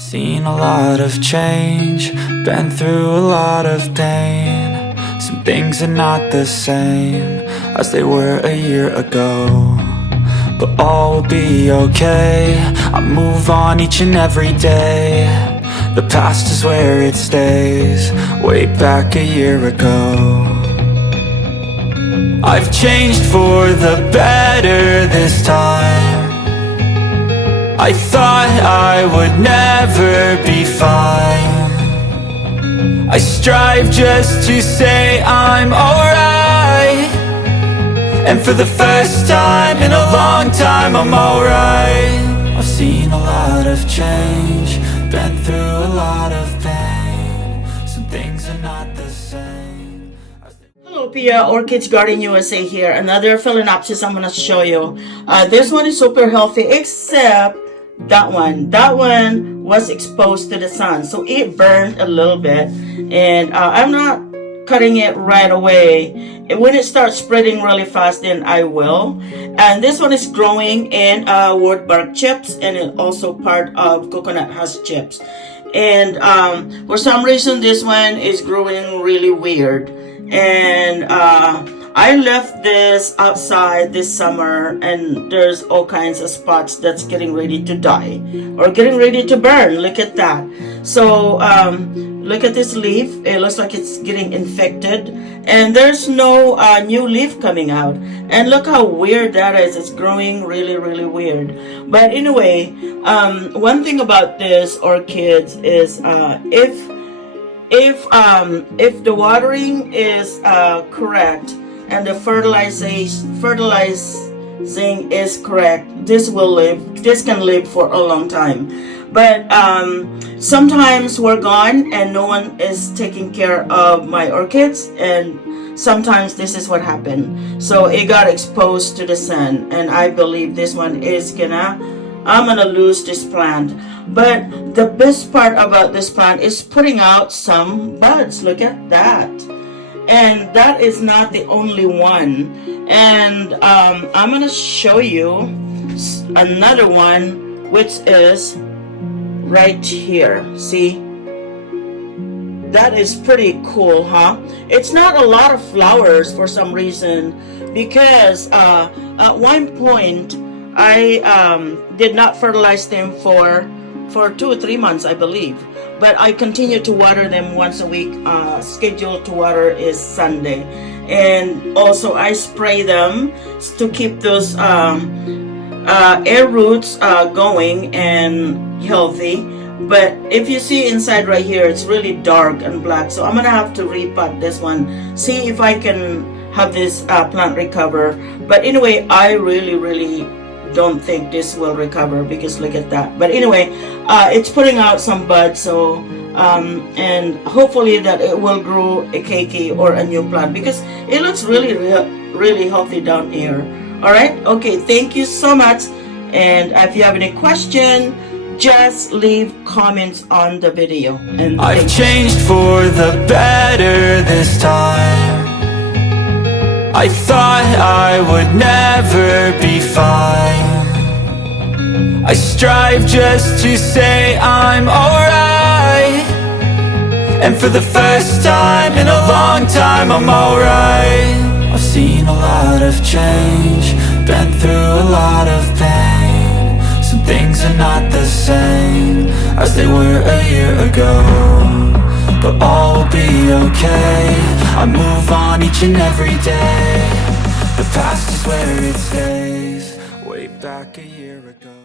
Seen a lot of change, been through a lot of pain. Some things are not the same as they were a year ago, but all will be okay. I move on each and every day. The past is where it stays, way back a year ago. I've changed for the better this time. I thought I would never be fine. I strive just to say I'm alright, and for the first time in a long time I'm alright. I've seen a lot of change, been through a lot of pain. Some things are not the same. Hello Pia, Orchids Garden USA here. Another Phalaenopsis I'm going to show you. This one is super healthy except that one. That one was exposed to the sun, so it burned a little bit. And I'm not cutting it right away. And when it starts spreading really fast, then I will. And this one is growing in wood bark chips, and it's also part of coconut husk chips. And for some reason this one is growing really weird. And I left this outside this summer, and there's all kinds of spots that's getting ready to die or getting ready to burn. Look at that. So look at this leaf. It looks like it's getting infected, and there's no new leaf coming out. And look how weird that is. It's growing really weird. But anyway, one thing about this orchids is if the watering is correct and the fertilizing is correct, this can live for a long time. But sometimes we're gone and no one is taking care of my orchids, and sometimes this is what happened. So it got exposed to the sun, and I believe this one is I'm gonna lose this plant. But the best part about this plant is putting out some buds. Look at that. And that is not the only one. And I'm gonna show you another one, which is right here. See, that is pretty cool, huh? It's not a lot of flowers for some reason, because at one point I did not fertilize them for 2 or 3 months, I believe. But I continue to water them once a week. Scheduled to water is Sunday. And also I spray them to keep those air roots going and healthy. But if you see inside right here, it's really dark and black. So I'm going to have to repot this one. See if I can have this plant recover. But anyway, I really don't think this will recover, because look at that. But anyway, it's putting out some buds, so and hopefully that it will grow a keiki or a new plant, because it looks really healthy down here. All right, okay, thank you so much. And if you have any question, just leave comments on the video. And I've changed for the better this time. I thought I would never be fine. I strive just to say I'm alright, and for the first time in a long time I'm alright. I've seen a lot of change, been through a lot of pain. Some things are not the same as they were a year ago, but all will be okay. I move on each and every day. The past is where it stays, way back a year ago.